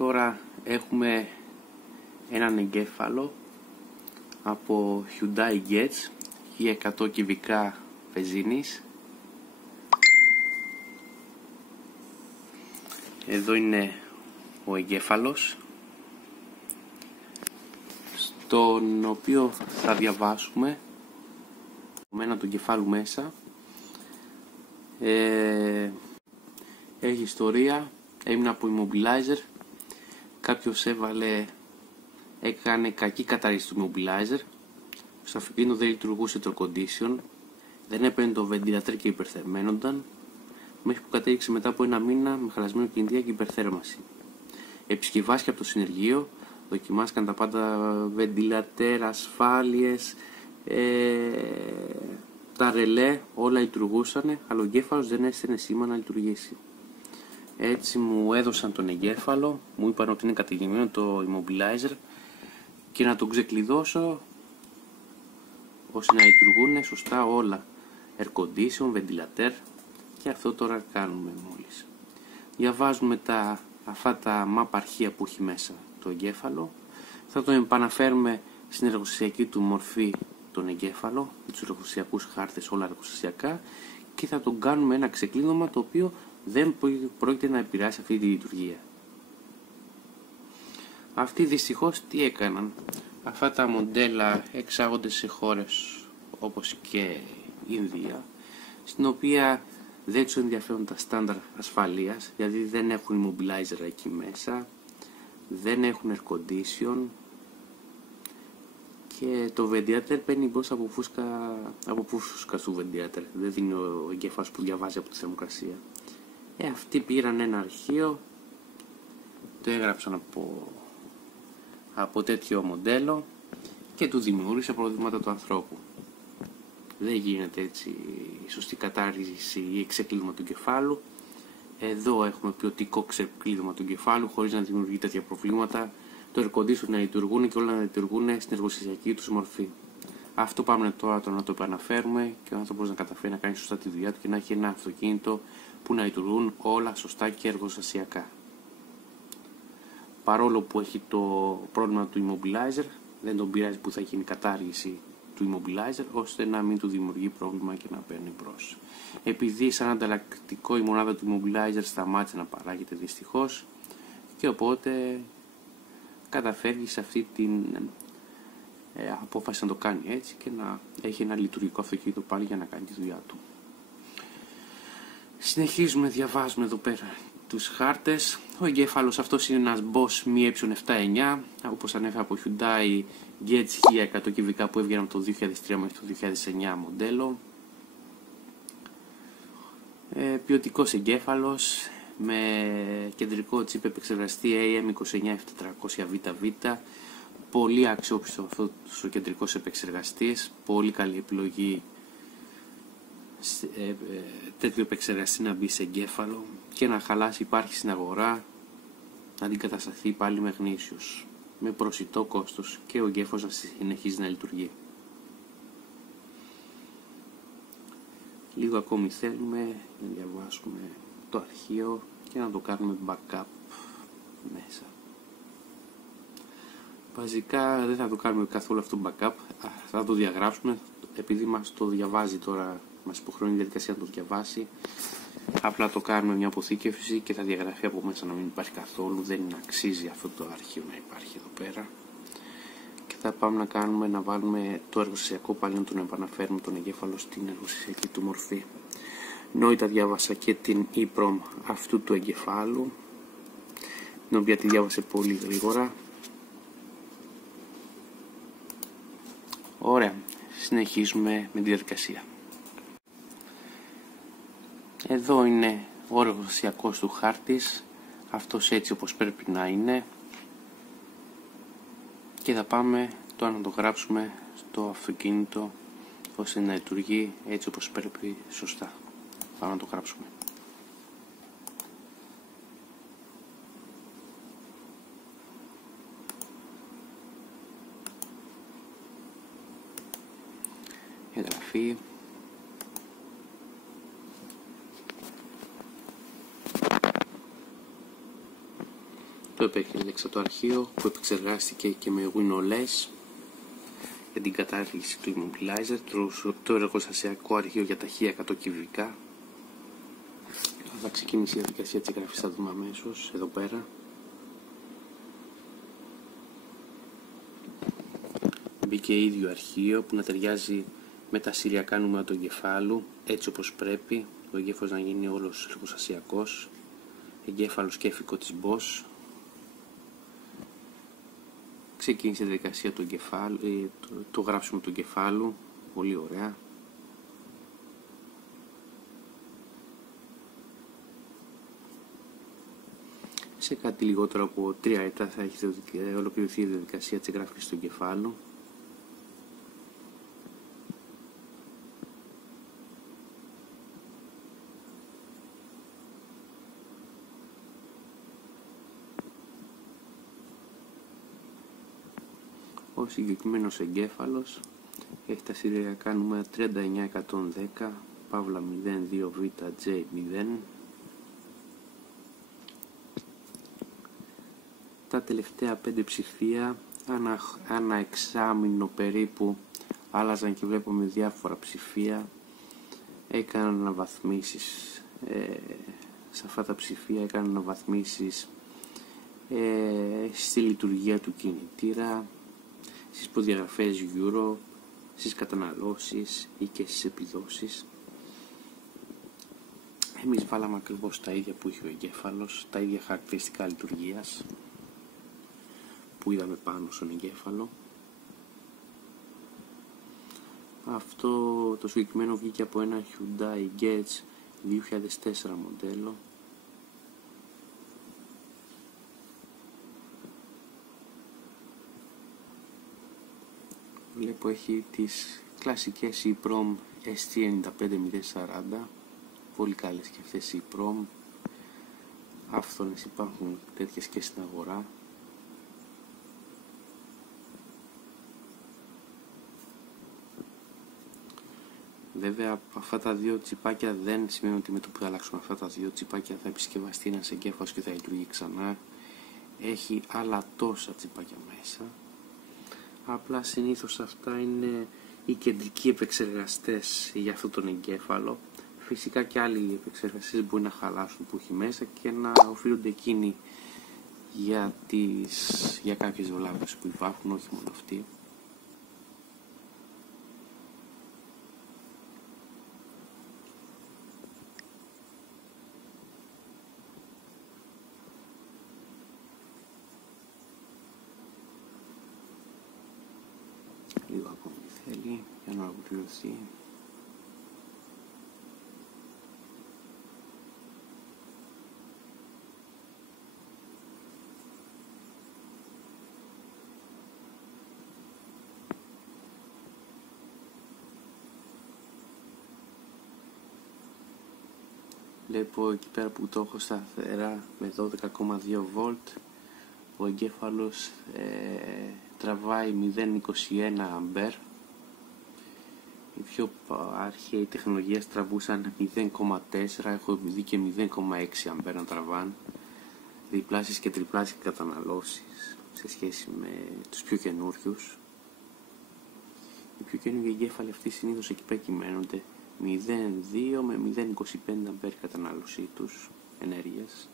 Τώρα έχουμε έναν εγκέφαλο από Hyundai Getz 1100 κυβικά βενζίνης. Εδώ είναι ο εγκέφαλος, στον οποίο θα διαβάσουμε ένα του κεφάλου μέσα. Έχει ιστορία, έμεινε από immobilizer. Κάποιος έκανε κακή κατάρριση του immobilizer. Στο αυτοκίνητο δεν λειτουργούσε το air condition, δεν έπαιρνε το ventilator και υπερθερμαίνονταν, μέχρι που κατέληξε μετά από ένα μήνα με χαλασμένο κινητήρα και υπερθέρμανση. Επισκευάστηκε από το συνεργείο, δοκιμάστηκαν τα πάντα, ventilator, ασφάλειες, τα ρελέ, όλα λειτουργούσαν, αλλά ο εγκέφαλος δεν έστελνε σήμα να λειτουργήσει. Έτσι μου έδωσαν τον εγκέφαλο, μου είπαν ότι είναι κατηγορημένο το immobilizer και να τον ξεκλειδώσω ώστε να λειτουργούν σωστά όλα, air condition, ventilator, και αυτό τώρα κάνουμε μόλις. Διαβάζουμε αυτά τα map αρχεία που έχει μέσα το εγκέφαλο, θα το επαναφέρουμε στην εργοστασιακή του μορφή τον εγκέφαλο, με τους εργοστασιακούς χάρτες όλα εργοστασιακά, και θα τον κάνουμε ένα ξεκλείδωμα το οποίο δεν πρόκειται να επηρεάσει αυτή τη λειτουργία. Αυτοί δυστυχώς τι έκαναν? Αυτά τα μοντέλα εξάγονται σε χώρες όπως και η Ινδία, στην οποία δεν τους ενδιαφέρουν τα στάνταρ ασφαλείας, δηλαδή δεν έχουν immobilizer εκεί μέσα, δεν έχουν air condition και το ventilator παίρνει μπρος από φούσκα του ventilator, δεν δίνει ο εγκέφαλος που διαβάζει από τη θερμοκρασία. Αυτοί πήραν ένα αρχείο, το έγραψαν από τέτοιο μοντέλο και του δημιούργησε προβλήματα του ανθρώπου. Δεν γίνεται έτσι η σωστή κατάρριση ή ξεκλείδωμα του κεφάλου. Εδώ έχουμε ποιοτικό ξεκλείδωμα του κεφάλου χωρίς να δημιουργεί τέτοια προβλήματα, το air condition να λειτουργούν και όλα να λειτουργούν στην εργοστασιακή τους μορφή. Αυτό πάμε τώρα να το επαναφέρουμε και ο άνθρωπος να καταφέρει να κάνει σωστά τη δουλειά του και να έχει ένα αυτοκίνητο που να λειτουργούν όλα σωστά και εργοστασιακά. Παρόλο που έχει το πρόβλημα του immobilizer, δεν τον πειράζει που θα γίνει κατάργηση του immobilizer, ώστε να μην του δημιουργεί πρόβλημα και να παίρνει μπρος. Επειδή σαν ανταλλακτικό η μονάδα του immobilizer σταμάτησε να παράγεται δυστυχώς, και οπότε καταφεύγει σε αυτή την απόφαση να το κάνει έτσι και να έχει ένα λειτουργικό αυτοκίνητο πάλι για να κάνει τη δουλειά του. Συνεχίζουμε, διαβάζουμε εδώ πέρα τους χάρτες. Ο εγκέφαλος αυτός είναι ένας Bosch Mi E79, όπως ανέφερα από Hyundai Getz 1100 κυβικά που έβγαινε από το 2003 μέχρι το 2009 μοντέλο. Ποιοτικός εγκέφαλος με κεντρικό τσίπ επεξεργαστή AM29700VV, πολύ αξιόπιστο αυτός ο κεντρικός επεξεργαστής, πολύ καλή επιλογή τέτοιο επεξεργαστή να μπει σε εγκέφαλο και να χαλάσει, υπάρχει στην αγορά, να αντικατασταθεί πάλι με γνήσιος, με προσιτό κόστος και ο εγκέφαλος να συνεχίζει να λειτουργεί. Λίγο ακόμη θέλουμε να διαβάσουμε το αρχείο και να το κάνουμε backup μέσα. Βασικά δεν θα το κάνουμε καθόλου αυτό το backup, θα το διαγράψουμε, επειδή μας το διαβάζει τώρα, μας υποχρεώνει η διαδικασία να το διαβάσει. Απλά το κάνουμε μια αποθήκευση και θα διαγραφεί από μέσα, να μην υπάρχει καθόλου, δεν αξίζει αυτό το αρχείο να υπάρχει εδώ πέρα. Και θα πάμε να βάλουμε το εργοστασιακό πάλι, να τον επαναφέρουμε τον εγκέφαλο στην εργοστασιακή του μορφή. Νόητα διάβασα και την EEPROM αυτού του εγκεφάλου, την οποία τη διάβασε πολύ γρήγορα. Ωραία, συνεχίζουμε με τη διαδικασία. Εδώ είναι ο εργοστασιακός του χάρτης, αυτός έτσι όπως πρέπει να είναι, και θα πάμε τώρα να το γράψουμε στο αυτοκίνητο ώστε να λειτουργεί έτσι όπως πρέπει σωστά. Πάμε να το γράψουμε. Εγγραφή. Το επέκτησα το αρχείο που επεξεργάστηκε και με WinOS για την κατάργηση του Immobilizer, το εργοστασιακό αρχείο για τα 1100 κυβικά. Θα ξεκινήσει η διαδικασία της εγγραφής, θα δούμε αμέσως εδώ πέρα. Μπήκε ίδιο αρχείο που να ταιριάζει με τα σηριακά νούμερα του εγκεφάλου, έτσι όπως πρέπει, ο εγκέφαλος να γίνει όλος εργοστασιακός, εγκέφαλος και εφικό της BOSS. Ξεκίνησε η διαδικασία του εγκεφάλου, το γράψιμο του εγκεφάλου, πολύ ωραία. Σε κάτι λιγότερο από 3 λεπτά θα έχει ολοκληρωθεί η διαδικασία της εγγραφής του εγκεφάλου. Ο συγκεκριμένος εγκέφαλος έχει τα σηριακά νούμερα 39110 παύλα 02βj0. Τα τελευταία 5 ψηφία ανά εξάμηνο περίπου άλλαζαν και βλέπουμε διάφορα ψηφία. Έκαναν αναβαθμίσεις σε αυτά τα ψηφία, έκαναν αναβαθμίσεις στη λειτουργία του κινητήρα, στις προδιαγραφές Euro, στις καταναλώσεις ή και στις επιδόσεις. Εμείς βάλαμε ακριβώς τα ίδια που είχε ο εγκέφαλος, τα ίδια χαρακτηριστικά λειτουργίας που είδαμε πάνω στον εγκέφαλο. Αυτό το συγκεκριμένο βγήκε από ένα Hyundai Getz 2004 μοντέλο. Βλέπω έχει τις κλασικές EEPROM ST95040, πολύ καλές και αυτές οι EEPROM. Άφθονες υπάρχουν τέτοιες και στην αγορά. Βέβαια από αυτά τα δύο τσιπάκια δεν σημαίνει ότι με το που θα αλλάξουμε αυτά τα δύο τσιπάκια θα επισκευαστεί ένας εγκέφαλος και θα λειτουργεί ξανά. Έχει άλλα τόσα τσιπάκια μέσα. Απλά συνήθως αυτά είναι οι κεντρικοί επεξεργαστές για αυτόν τον εγκέφαλο. Φυσικά και άλλοι επεξεργαστές μπορεί να χαλάσουν που έχει μέσα και να οφείλονται εκείνοι για κάποιες βλάβες που υπάρχουν, όχι μόνο αυτοί. Λίγο ακόμη θέλει για να ολοκληρωθεί. Βλέπω εκεί πέρα που το έχω σταθερά με 12,2 volt, ο εγκέφαλος τραβάει 0,21 αμπέρ. Οι πιο αρχαίοι τεχνολογίες τραβούσαν 0,4, έχω δει και 0,6 αμπέρ να τραβάν, διπλάσεις και τριπλάσεις καταναλώσεις σε σχέση με τους πιο καινούριους. Οι πιο καινούργιοι εγκέφαλοι αυτοί συνήθως εκεί πέρα κυμαίνονται 0,2 με 0,25 αμπέρ κατανάλωσή τους ενέργειας.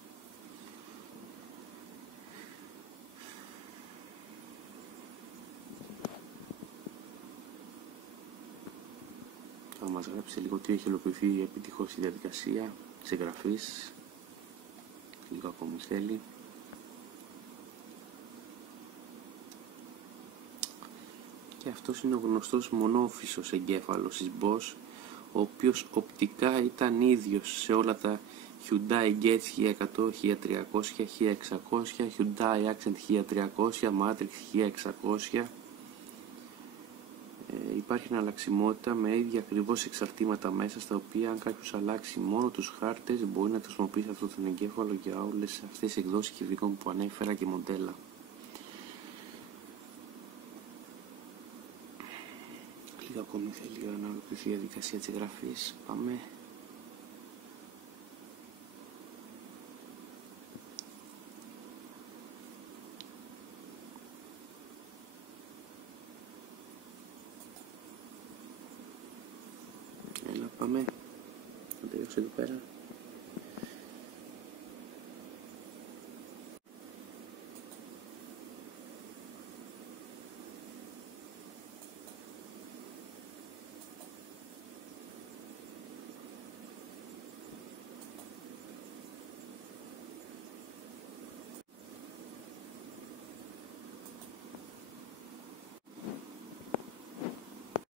Θα μας γράψει λίγο τι έχει ολοκληρωθεί επιτυχώς η διαδικασία της εγγραφής. Λίγο ακόμη θέλει. Και αυτός είναι ο γνωστός μονόφυσος εγκέφαλος της BOSS, ο οποίος οπτικά ήταν ίδιος σε όλα τα Hyundai Getz 1100, 1300, 1600, Hyundai Accent 1300, Matrix 1600. Υπάρχει εναλλαξιμότητα με ίδια ακριβώς εξαρτήματα μέσα, στα οποία αν κάποιος αλλάξει μόνο τους χάρτες μπορεί να χρησιμοποιήσει αυτό τον εγκέφαλο για όλες αυτές τις εκδόσεις κυβικών που ανέφερα και μοντέλα. Λίγο ακόμη θέλει για να ολοκληρωθεί η διαδικασία της εγγραφής. Πάμε. Πάμε. Να τελειώσω εδώ πέρα.